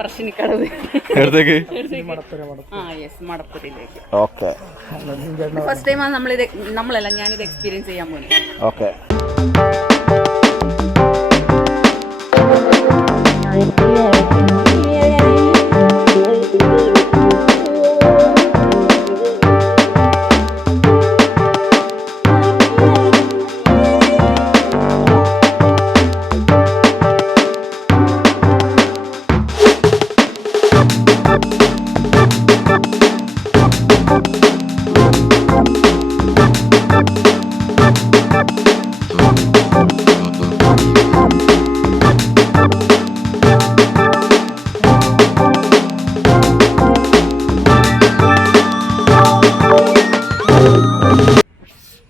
Parassinikkadavu. എവിടത്തേക്ക്? മടപ്പുരയിലേക്ക്. Okay. First ടൈമാണ് നമ്മളല്ല ഞാനിത് എക്സ്പീരിയൻസ് ചെയ്യാൻ പോകുന്നത്. ഓക്കെ.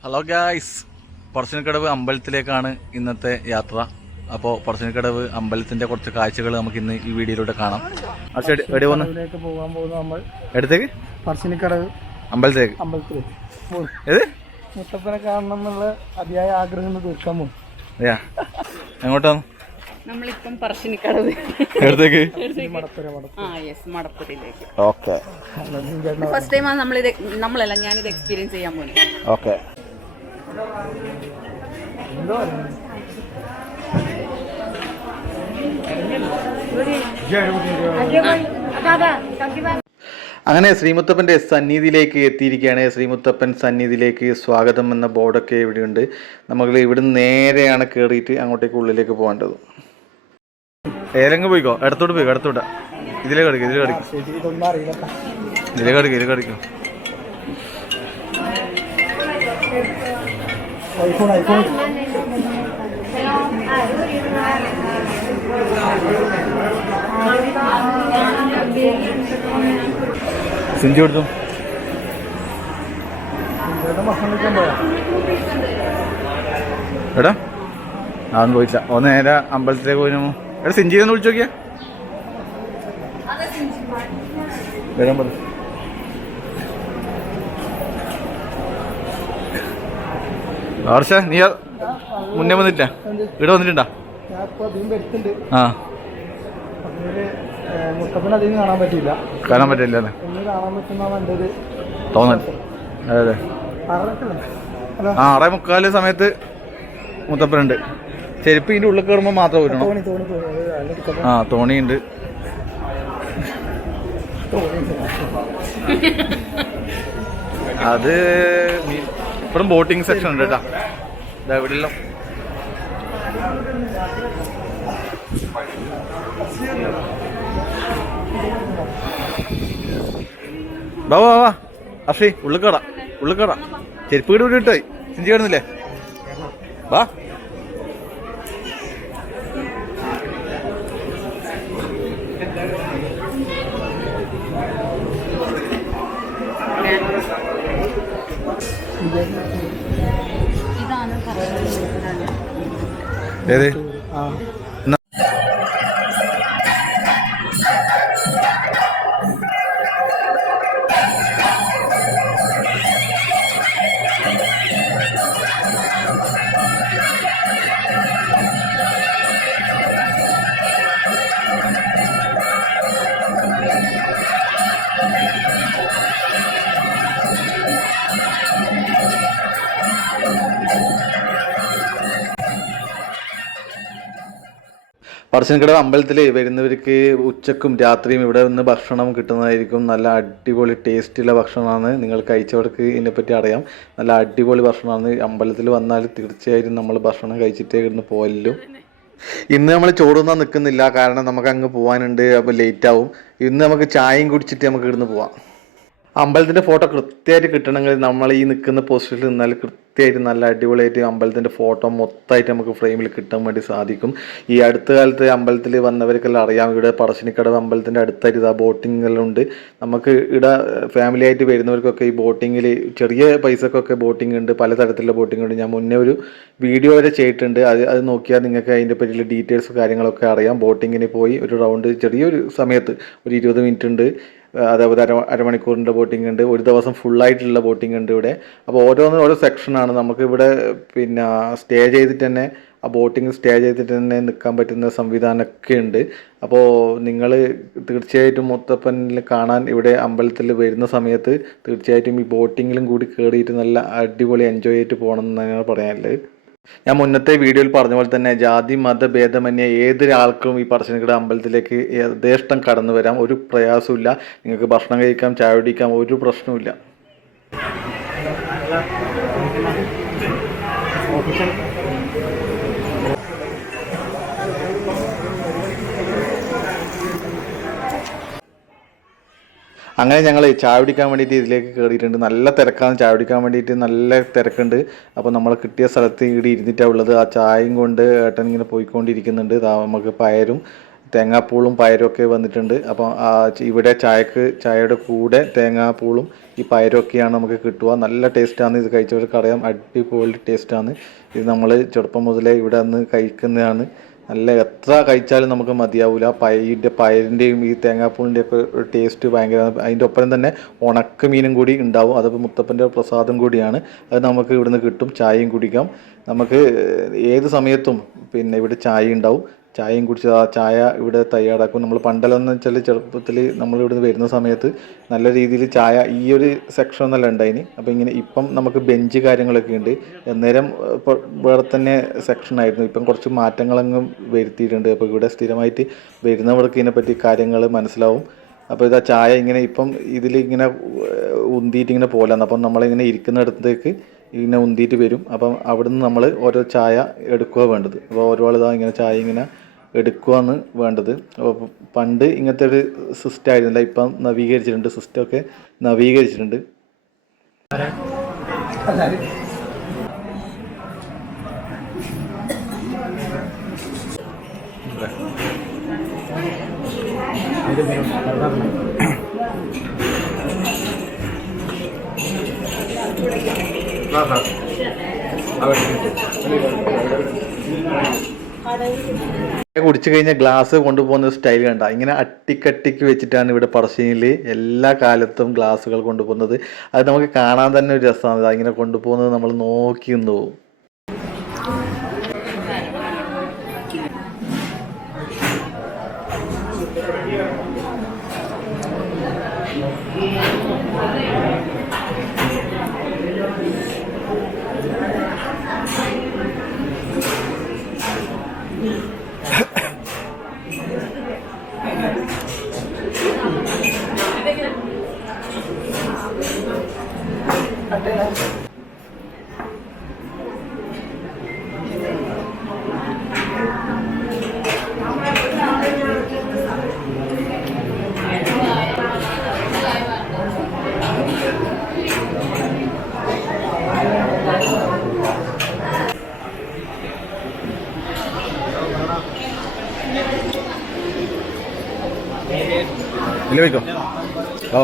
ഹലോ ഗായ്സ്, പറശ്ശിനിക്കടവ് അമ്പലത്തിലേക്കാണ് ഇന്നത്തെ യാത്ര. അപ്പോൾ പറശ്ശിനിക്കടവ് അമ്പലത്തിന്റെ കുറച്ച് കാഴ്ചകൾ നമുക്ക് ഇന്ന് ഈ വീഡിയോയിലൂടെ കാണാം. പോകാൻ പോകുന്നു നമ്മൾ. എടുത്തേക്ക് പറശ്ശിനിക്കടവ് അമ്പലത്തിലേക്ക്. ഏത് മുത്തപ്പനെ കാണണം എന്നുള്ള അതിയായ ആഗ്രഹം തീർക്കാൻ പോകും. എങ്ങോട്ടാണ്? നമ്മളിപ്പം പറശ്ശിനിക്കടവ്. എടുത്തേക്ക് മടപ്പുരയിലേക്ക്. ഓക്കെ. ഫസ്റ്റ് ടൈമാണ് നമ്മളല്ല ഞാനിത് എക്സ്പീരിയൻസ് ചെയ്യാൻ പോകുന്നത്. ഓക്കെ. അങ്ങനെ ശ്രീമുത്തപ്പൻ്റെ സന്നിധിയിലേക്ക് എത്തിയിരിക്കുകയാണ്. ശ്രീമുത്തപ്പൻ സന്നിധിയിലേക്ക് സ്വാഗതം എന്ന ബോർഡൊക്കെ ഇവിടെയുണ്ട്. നമ്മൾ ഇവിടുന്ന് നേരെയാണ് കയറിയിട്ട് അങ്ങോട്ടേക്ക് ഉള്ളിലേക്ക് പോകേണ്ടത്. ഏതെങ്കിലും പോയിക്കോ, ഇടത്തോട്ട് പോയിക്കോ, ഇടത്തോട്ട്. ഇതിലേ കടിക്കും, ഇതിലേ കടിക്കും, ഇതിലേ കടിക്കും, ഇതിലേ കടിക്കും. സിഞ്ചു കൊടുത്തു. എടാ അതൊന്നും ചോദിച്ചില്ല. ഒന്ന് നേരെ അമ്പലത്തിലേക്ക് പോയി. എടാ സിഞ്ചിന്ന് വിളിച്ചു നോക്കിയാ വരാൻ പറഞ്ഞു. ഹർഷ, നീ മുന്നേ വന്നിട്ടില്ല? ഇവിടെ വന്നിട്ടുണ്ടാ? ആ, കാണാൻ പറ്റില്ല തോന്നൽ. അതെ അതെ. ആ, 6:45 സമയത്ത് മുത്തപ്പനുണ്ട്. ചെരുപ്പ് ഇതിൻ്റെ ഉള്ളിൽ കയറുമ്പോൾ മാത്രം വരണം. ആ, തോണിയുണ്ട്. അത് ഇപ്പോഴും ബോട്ടിങ് സെക്ഷൻ ഉണ്ട് കേട്ടാ. ഇതെവിടെയെല്ലാം വാ വാ വാ അക്ഷയ്, ഉള്ളിൽ കയറാം, ഉള്ളിൽ കയറാം. ചെരുപ്പ് വീട് വിട്ടായി. ചിന്തി കാണുന്നില്ലേ? വാ. ഏത്? പറശ്ശിനിക്കടവ് അമ്പലത്തിൽ വരുന്നവർക്ക് ഉച്ചക്കും രാത്രിയും ഇവിടെ നിന്ന് ഭക്ഷണം കിട്ടുന്നതായിരിക്കും. നല്ല അടിപൊളി ടേസ്റ്റുള്ള ഭക്ഷണമാണ്. നിങ്ങൾ കഴിച്ചവർക്ക് ഇതിനെപ്പറ്റി അറിയാം. നല്ല അടിപൊളി ഭക്ഷണമാണ്. അമ്പലത്തിൽ വന്നാൽ തീർച്ചയായും നമ്മൾ ഭക്ഷണം കഴിച്ചിട്ടേ ഇവിടുന്ന് പോയല്ലോ. ഇന്ന് നമ്മൾ ചോറൊന്നും നിൽക്കുന്നില്ല, കാരണം നമുക്ക് അങ്ങ് പോകാനുണ്ട്. അപ്പോൾ ലേറ്റ് ആവും. ഇന്ന് നമുക്ക് ചായയും കുടിച്ചിട്ട് നമുക്ക് ഇവിടുന്ന് പോവാം. അമ്പലത്തിൻ്റെ ഫോട്ടോ കൃത്യമായിട്ട് കിട്ടണമെങ്കിൽ നമ്മൾ ഈ നിൽക്കുന്ന പോസ്റ്റിൽ നിന്നാൽ കൃത്യമായിട്ട് നല്ല അടിപൊളിയായിട്ട് അമ്പലത്തിൻ്റെ ഫോട്ടോ മൊത്തമായിട്ട് നമുക്ക് ഫ്രെയിമിൽ കിട്ടാൻ വേണ്ടി സാധിക്കും. ഈ അടുത്ത കാലത്ത് അമ്പലത്തിൽ വന്നവർക്കെല്ലാം അറിയാം, ഇവിടെ പറശ്ശിനിക്കടവ് അമ്പലത്തിൻ്റെ അടുത്തായിട്ട് ഇതാ ബോട്ടിങ്ങെല്ലാം ഉണ്ട്. നമുക്ക് ഇവിടെ ഫാമിലി ആയിട്ട് വരുന്നവർക്കൊക്കെ ഈ ബോട്ടിങ്ങിൽ ചെറിയ പൈസക്കൊക്കെ ബോട്ടിംഗ് ഉണ്ട്, പലതരത്തിലുള്ള ബോട്ടിംഗ് ഉണ്ട്. ഞാൻ മുന്നേ ഒരു വീഡിയോ വരെ ചെയ്തിട്ടുണ്ട്. അത് നോക്കിയാൽ നിങ്ങൾക്ക് അതിൻ്റെ പറ്റിയുള്ള ഡീറ്റെയിൽസ് കാര്യങ്ങളൊക്കെ അറിയാം. ബോട്ടിങ്ങിന് പോയി ഒരു റൗണ്ട് ചെറിയൊരു സമയത്ത് ഒരു 20 മിനിറ്റ് ഉണ്ട്. അതേപോലെ അരമണിക്കൂറിൻ്റെ ബോട്ടിംഗ് ഉണ്ട്, ഒരു ദിവസം ഫുള്ളായിട്ടുള്ള ബോട്ടിംഗ് ഉണ്ട് ഇവിടെ. അപ്പോൾ ഓരോന്നും ഓരോ സെക്ഷനാണ്. നമുക്ക് ഇവിടെ പിന്നെ സ്റ്റേ ചെയ്തിട്ട് തന്നെ ആ ബോട്ടിങ് സ്റ്റേ ചെയ്തിട്ട് തന്നെ നിൽക്കാൻ പറ്റുന്ന സംവിധാനമൊക്കെ ഉണ്ട്. അപ്പോൾ നിങ്ങൾ തീർച്ചയായിട്ടും മുത്തപ്പനിൽ കാണാൻ ഇവിടെ അമ്പലത്തിൽ വരുന്ന സമയത്ത് തീർച്ചയായിട്ടും ഈ ബോട്ടിങ്ങിലും കൂടി കയറിയിട്ട് നല്ല അടിപൊളി എൻജോയ് ചെയ്തിട്ട് പോകണം എന്നാണ് പറയാനുള്ളത്. ഞാൻ മുന്നത്തെ വീഡിയോയിൽ പറഞ്ഞ പോലെ തന്നെ ജാതി മത ഭേദമന്യേ ഏതൊരാൾക്കും ഈ പറശ്ശിനിക്കട അമ്പലത്തിലേക്ക് യഥേഷ്ടം കടന്നു വരാം. ഒരു പ്രയാസമില്ല. നിങ്ങൾക്ക് ഭക്ഷണം കഴിക്കാം, ചായ കുടിക്കാം, ഒരു പ്രശ്നവുമില്ല. അങ്ങനെ ഞങ്ങൾ ചായ കുടിക്കാൻ വേണ്ടിയിട്ട് ഇതിലേക്ക് കയറിയിട്ടുണ്ട്. നല്ല തിരക്കാണ്, ചായ കുടിക്കാൻ വേണ്ടിയിട്ട് നല്ല തിരക്കുണ്ട്. അപ്പോൾ നമ്മൾ കിട്ടിയ സ്ഥലത്ത് ഇവിടെ ഇരുന്നിട്ടാണ് ഉള്ളത്. ആ ചായയും കൊണ്ട് ഏട്ടൻ ഇങ്ങനെ പോയിക്കൊണ്ടിരിക്കുന്നുണ്ട്. നമുക്ക് പയരും തേങ്ങാപ്പൂളും പയരും ഒക്കെ വന്നിട്ടുണ്ട്. അപ്പം ഇവിടെ ചായയുടെ കൂടെ തേങ്ങാപ്പൂളും ഈ പയരൊക്കെയാണ് നമുക്ക് കിട്ടുക. നല്ല ടേസ്റ്റാണ്. ഇത് കഴിച്ചവർക്ക് അറിയാം, അടിപൊളി ടേസ്റ്റാണ്. ഇത് നമ്മൾ ചെറുപ്പം മുതലേ ഇവിടെ നിന്ന് കഴിക്കുന്നതാണ്. നല്ല എത്ര കഴിച്ചാലും നമുക്ക് മതിയാവില്ല. പയറിൻ്റെയും ഈ തേങ്ങാപ്പൂളിൻ്റെ ഒക്കെ ടേസ്റ്റ് ഭയങ്കര. അതിൻ്റെ ഒപ്പം തന്നെ ഉണക്ക മീനും കൂടി ഉണ്ടാവും. അതപ്പോൾ മുത്തപ്പൻ്റെ പ്രസാദം കൂടിയാണ്. അത് നമുക്ക് ഇവിടുന്ന് കിട്ടും. ചായയും കുടിക്കാം. നമുക്ക് ഏത് സമയത്തും പിന്നെ ഇവിടെ ചായ ഉണ്ടാവും. ചായയും കുടിച്ച് ആ ചായ ഇവിടെ തയ്യാറാക്കും. നമ്മൾ പണ്ടെന്ന് വെച്ചാൽ ചെറുപ്പത്തിൽ നമ്മളിവിടുന്ന് വരുന്ന സമയത്ത് നല്ല രീതിയിൽ ചായ ഈ ഒരു സെക്ഷൻ എന്നല്ല ഉണ്ടായിന്. അപ്പോൾ ഇപ്പം നമുക്ക് ബെഞ്ച് കാര്യങ്ങളൊക്കെ ഉണ്ട്. അന്നേരം ഇപ്പോൾ വേറെ തന്നെ സെക്ഷനായിരുന്നു. ഇപ്പം കുറച്ച് മാറ്റങ്ങളങ്ങ് വരുത്തിയിട്ടുണ്ട്. അപ്പോൾ ഇവിടെ സ്ഥിരമായിട്ട് വരുന്നവർക്ക് ഇതിനെപ്പറ്റി കാര്യങ്ങൾ മനസ്സിലാവും. അപ്പോൾ ഇതാ ചായ ഇപ്പം ഇതിലിങ്ങനെ ഉന്തിയിട്ട് ഇങ്ങനെ പോലാണ്. അപ്പം നമ്മളിങ്ങനെ ഇരിക്കുന്നിടത്തേക്ക് ഇങ്ങനെ ഉന്തിയിട്ട് വരും. അപ്പം അവിടുന്ന് നമ്മൾ ഓരോ ചായ എടുക്കുക വേണ്ടത്. അപ്പോൾ ഓരോ ഇങ്ങനെ ചായ ഇങ്ങനെ എടുക്കുകയാണ് വേണ്ടത്. അപ്പോൾ പണ്ട് ഇങ്ങനത്തെ ഒരു സിസ്റ്റം ആയിരുന്നില്ല. ഇപ്പം നവീകരിച്ചിട്ടുണ്ട്, സിസ്റ്റമൊക്കെ നവീകരിച്ചിട്ടുണ്ട്. കുടിച്ചു കഴിഞ്ഞാൽ ഗ്ലാസ് കൊണ്ടുപോകുന്ന സ്റ്റൈൽ കണ്ട. ഇങ്ങനെ അട്ടിക്കട്ടിക്ക് വെച്ചിട്ടാണ് ഇവിടെ പറശ്ശിനിയിൽ എല്ലാ കാലത്തും ഗ്ലാസ്സുകൾ കൊണ്ടുപോകുന്നത്. അത് നമുക്ക് കാണാൻ തന്നെ ഒരു രസമാണ്. ഇങ്ങനെ കൊണ്ടുപോകുന്നത് നമ്മൾ നോക്കി നിന്ന് പോകും. ഇല്ല വയ്ക്കോ. ഓ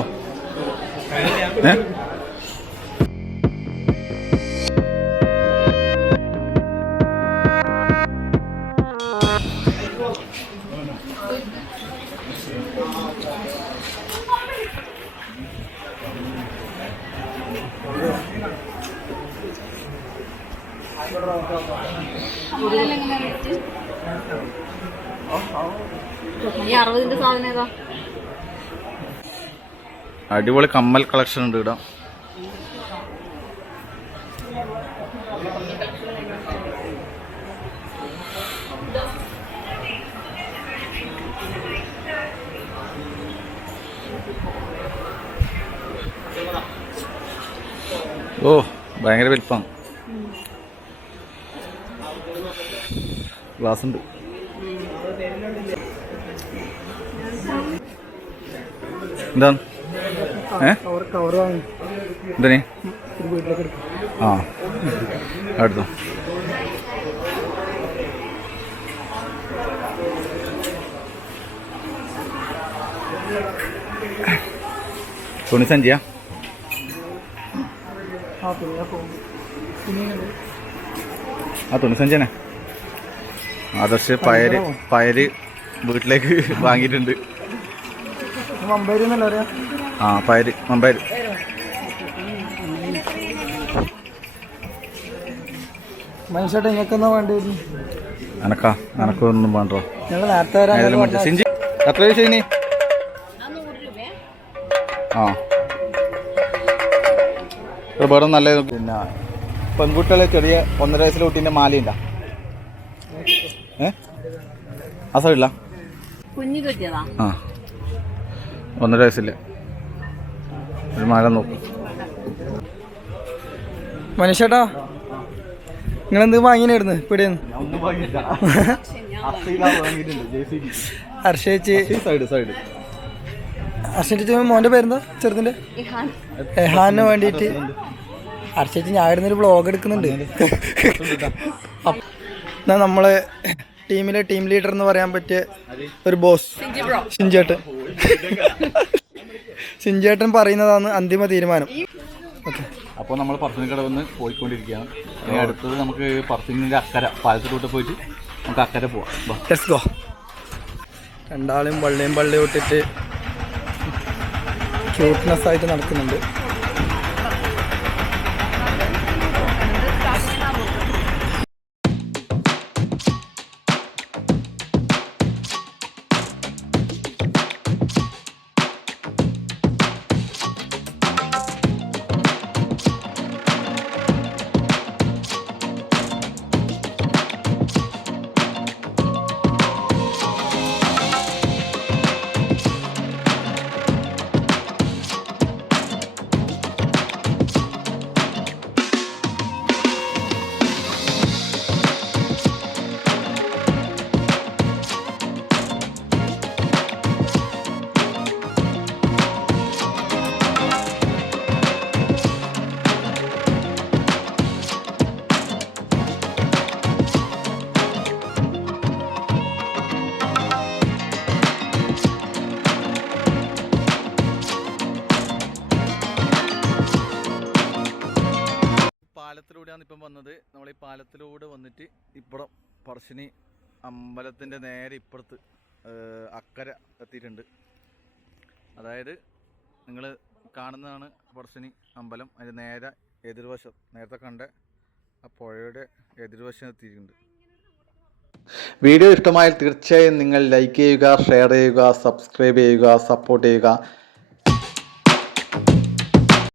ഈ 60ന്റെ സാധനം ഏതാ? അടിപൊളി കമ്മൽ കളക്ഷൻ ഉണ്ട് ഇവിടെ. ഓ ഭയങ്കര വലിപ്പം. ഗ്ലാസ് ഉണ്ട്. എന്താണ് എന്തിനെ? ആ അടുത്തോ. തുണിസഞ്ചിയാ? ആ തുണിസഞ്ചിനെ ആദർശ് പയര് വീട്ടിലേക്ക് വാങ്ങിയിട്ടുണ്ട്. ആ പയര് മമ്പയര്. മനുഷ്യട്ട് നിങ്ങൾക്കെന്നാ വേണ്ടി വരും? എനക്കൊന്നും വേണ്ടോ. ഞങ്ങൾ നേരത്തെ വരാൻ സിഞ്ചി എത്ര പൈസ ഇനി? ആ വേറെ നല്ല. പിന്നെ പെൺകുട്ടികളെ ചെറിയ 1.5 വയസ്സിലെ കുട്ടീൻ്റെ മാലയുണ്ട ആ സൈഡില്ല? കുഞ്ഞു കിട്ടിയതാ. ആ 1.5 വയസ്സില്ല ഒരു മാല നോക്കും. മനുഷ്യട്ടാ നിങ്ങളെന്ത് വാങ്ങിനായിരുന്നു ഇപ്പിടെന്ന്? ഹർഷേച്ചി ഹർഷേച്ചി മോൻ്റെ പേരെന്താ ചെറുതിൻ്റെ? എഹാന് വേണ്ടിയിട്ട് ഹർഷേച്ചി ഞാൻ ഇടുന്നൊരു വ്ളോഗ് എടുക്കുന്നുണ്ട്. എന്നാ നമ്മളെ ടീമിലെ ടീം ലീഡർ എന്ന് പറയാൻ പറ്റിയ ഒരു ബോസ് സിഞ്ചേട്ടൻ. സിഞ്ചേട്ടൻ പറയുന്നതാണ് അന്തിമ തീരുമാനം. ഓക്കെ, അപ്പോൾ നമ്മൾ പറശ്ശിനി കടവെന്ന് പോയിക്കൊണ്ടിരിക്കുകയാണ്. അടുത്തത് നമുക്ക് പറശ്ശിനിൻ്റെ അക്കര പാലത്തിലോട്ട് പോയിട്ട് നമുക്ക് അക്കരെ പോവാം. Let's go. രണ്ടാളും വള്ളിയും പള്ളി വിട്ടിട്ട് ക്യൂട്ട്നെസ് ആയിട്ട് നടക്കുന്നുണ്ട്. പാലത്തിലൂടെയാണ് ഇപ്പം വന്നത്. നമ്മൾ ഈ പാലത്തിലൂടെ വന്നിട്ട് ഇപ്പുറം പറശ്ശിനി അമ്പലത്തിൻ്റെ നേരെ ഇപ്പുറത്ത് അക്കര എത്തിയിട്ടുണ്ട്. അതായത് നിങ്ങൾ കാണുന്നതാണ് പറശ്ശിനി അമ്പലം. അതിൻ്റെ നേരെ എതിർവശം നേരത്തെ കണ്ട ആ പുഴയുടെ എതിർവശം എത്തിയിട്ടുണ്ട്. വീഡിയോ ഇഷ്ടമായാൽ തീർച്ചയായും നിങ്ങൾ ലൈക്ക് ചെയ്യുക, ഷെയർ ചെയ്യുക, സബ്സ്ക്രൈബ് ചെയ്യുക, സപ്പോർട്ട് ചെയ്യുക.